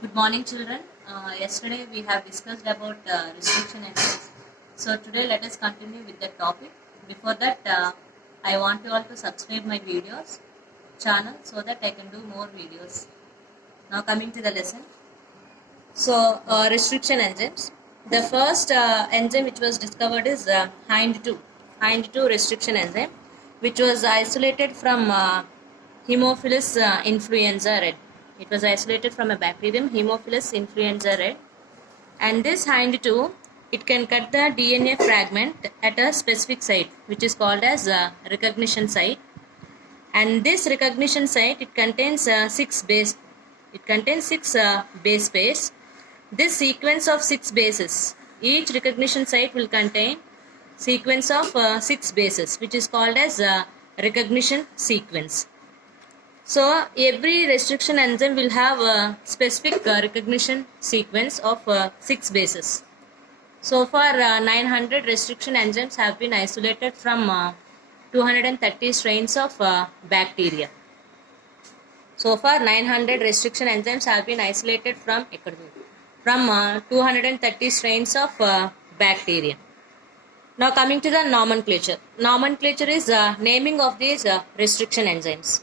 Good morning, children. Yesterday we have discussed about restriction enzymes. So today let us continue with the topic. Before that, I want you all to subscribe my videos channel so that I can do more videos. Now coming to the lesson. So restriction enzymes. The first enzyme which was discovered is Hind2 restriction enzyme, which was isolated from Haemophilus influenza red. It was isolated from a bacterium Haemophilus influenza red, and this Hind2 it can cut the DNA fragment at a specific site, which is called as recognition site. And this recognition site it contains six base. It contains six base pairs. This sequence of six bases. Each recognition site will contain sequence of six bases, which is called as recognition sequence. So every restriction enzyme will have a specific recognition sequence of six bases. So far 900 restriction enzymes have been isolated from 230 strains of bacteria. So far 900 restriction enzymes have been isolated from 230 strains of bacteria. Now coming to the nomenclature. Nomenclature is naming of these restriction enzymes.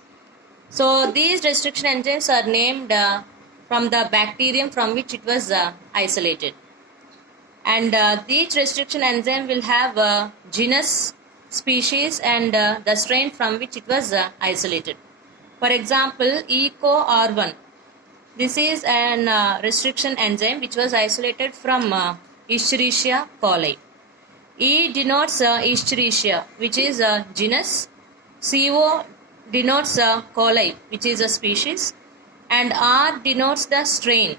So these restriction enzymes are named from the bacterium from which it was isolated. And each restriction enzyme will have genus, species and the strain from which it was isolated. For example, EcoR1. This is an restriction enzyme which was isolated from Escherichia coli. E denotes Escherichia, which is a genus. CO denotes coli, which is a species. And R denotes the strain.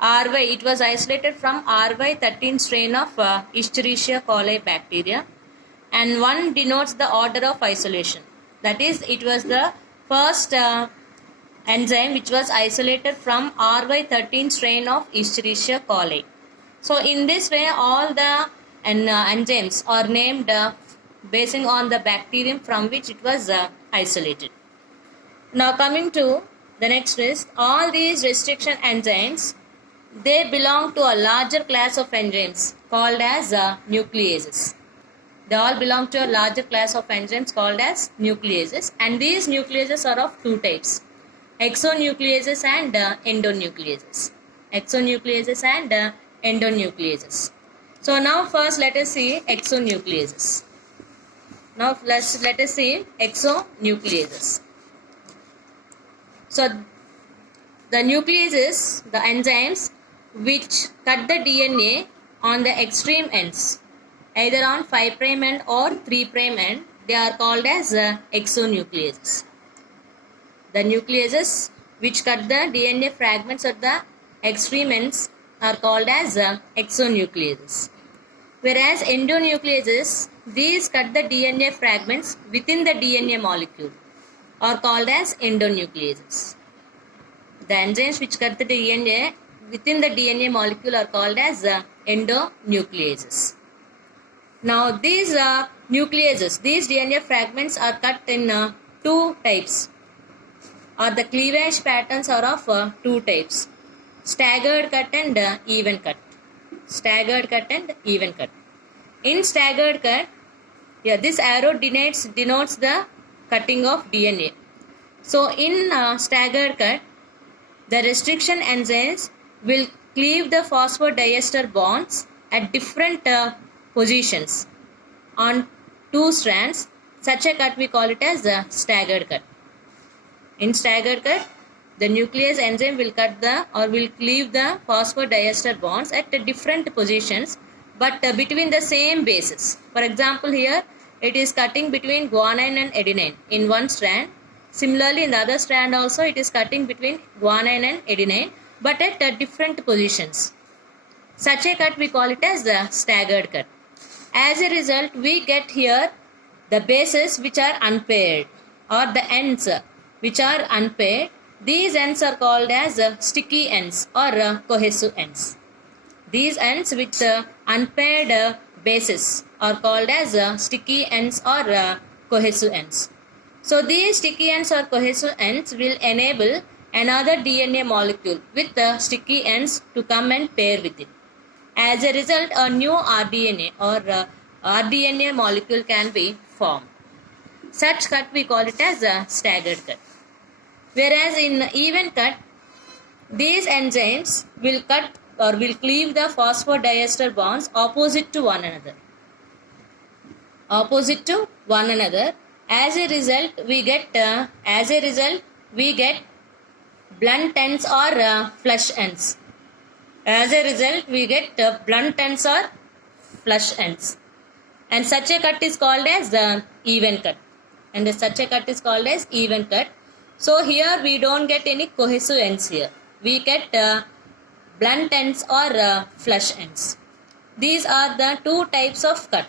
RY, it was isolated from RY13 strain of Escherichia coli bacteria. And 1 denotes the order of isolation. That is, it was the first enzyme which was isolated from RY13 strain of Escherichia coli. So in this way all the enzymes are named basing on the bacterium from which it was isolated. Now coming to the next list, all these restriction enzymes, they belong to a larger class of enzymes called as nucleases. They all belong to a larger class of enzymes called as nucleases, and these nucleases are of two types: exonucleases and endonucleases. Exonucleases and endonucleases. So now first let us see exonucleases. Now let us see exonucleases. So the nucleases, the enzymes which cut the DNA on the extreme ends, either on 5' end or 3' end, they are called as exonucleases. The nucleases which cut the DNA fragments at the extreme ends are called as exonucleases. Whereas endonucleases, these cut the DNA fragments within the DNA molecule, are called as endonucleases. The enzymes which cut the DNA within the DNA molecule are called as endonucleases. Now these nucleases, these DNA fragments are cut in two types, or the cleavage patterns are of two types: staggered cut and even cut. Staggered cut and even cut. In staggered cut, this arrow denotes the cutting of DNA. So in staggered cut, the restriction enzymes will cleave the phosphodiester bonds at different positions on two strands. Such a cut we call it as a staggered cut. In staggered cut, the nuclease enzyme will cleave the phosphodiester bonds at different positions, but between the same bases. For example, here it is cutting between guanine and adenine in one strand. Similarly, in the other strand also it is cutting between guanine and adenine, but at different positions. Such a cut we call it as the staggered cut. As a result, we get here the bases which are unpaired, or the ends which are unpaired. These ends are called as sticky ends or cohesive ends. These ends with unpaired bases are called as sticky ends or cohesive ends. So these sticky ends or cohesive ends will enable another DNA molecule with the sticky ends to come and pair with it. As a result, a new rDNA or rDNA molecule can be formed. Such cut we call it as a staggered cut. Whereas in even cut, these enzymes will cut or will cleave the phosphodiester bonds opposite to one another. As a result, we get blunt ends or flush ends. And such a cut is called as the even cut. So here we don't get any cohesive ends here. We get blunt ends or flush ends. These are the two types of cut.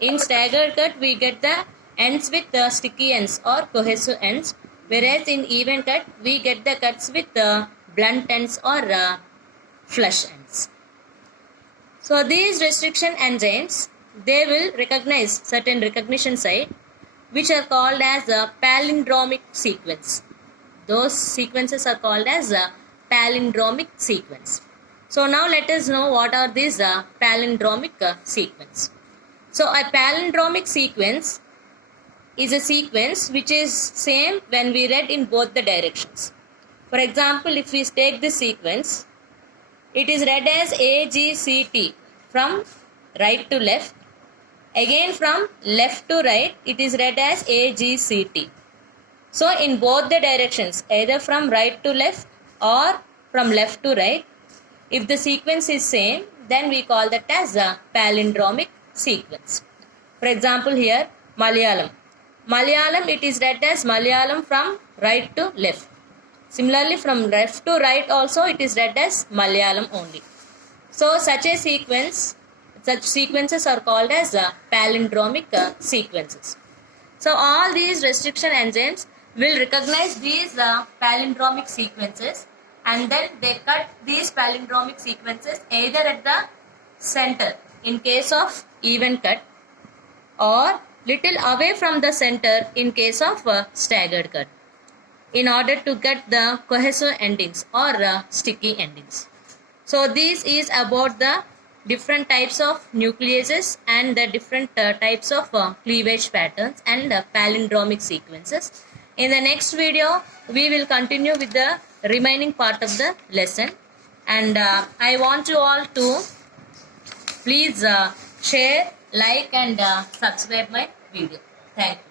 In staggered cut, we get the ends with the sticky ends or cohesive ends, whereas in even cut, we get the cuts with the blunt ends or flush ends. So these restriction enzymes, they will recognize certain recognition site which are called as a palindromic sequence. Those sequences are called as a palindromic sequence. So now let us know what are these palindromic sequence. So a palindromic sequence is a sequence which is same when we read in both the directions. For example, if we take this sequence, it is read as AGCT from right to left. Again from left to right, it is read as AGCT. So in both the directions, either from right to left or from left to right, if the sequence is same, then we call that as a palindromic sequence. For example here, Malayalam. Malayalam, it is read as Malayalam from right to left. Similarly, from left to right also, it is read as Malayalam only. So such sequences are called as palindromic sequences. So all these restriction enzymes will recognize these palindromic sequences, and then they cut these palindromic sequences either at the center in case of even cut or little away from the center in case of staggered cut, in order to get the cohesive endings or sticky endings. So this is about the different types of nucleases and the different types of cleavage patterns and palindromic sequences. In the next video, we will continue with the remaining part of the lesson, and I want you all to please share, like and subscribe my video. Thank you.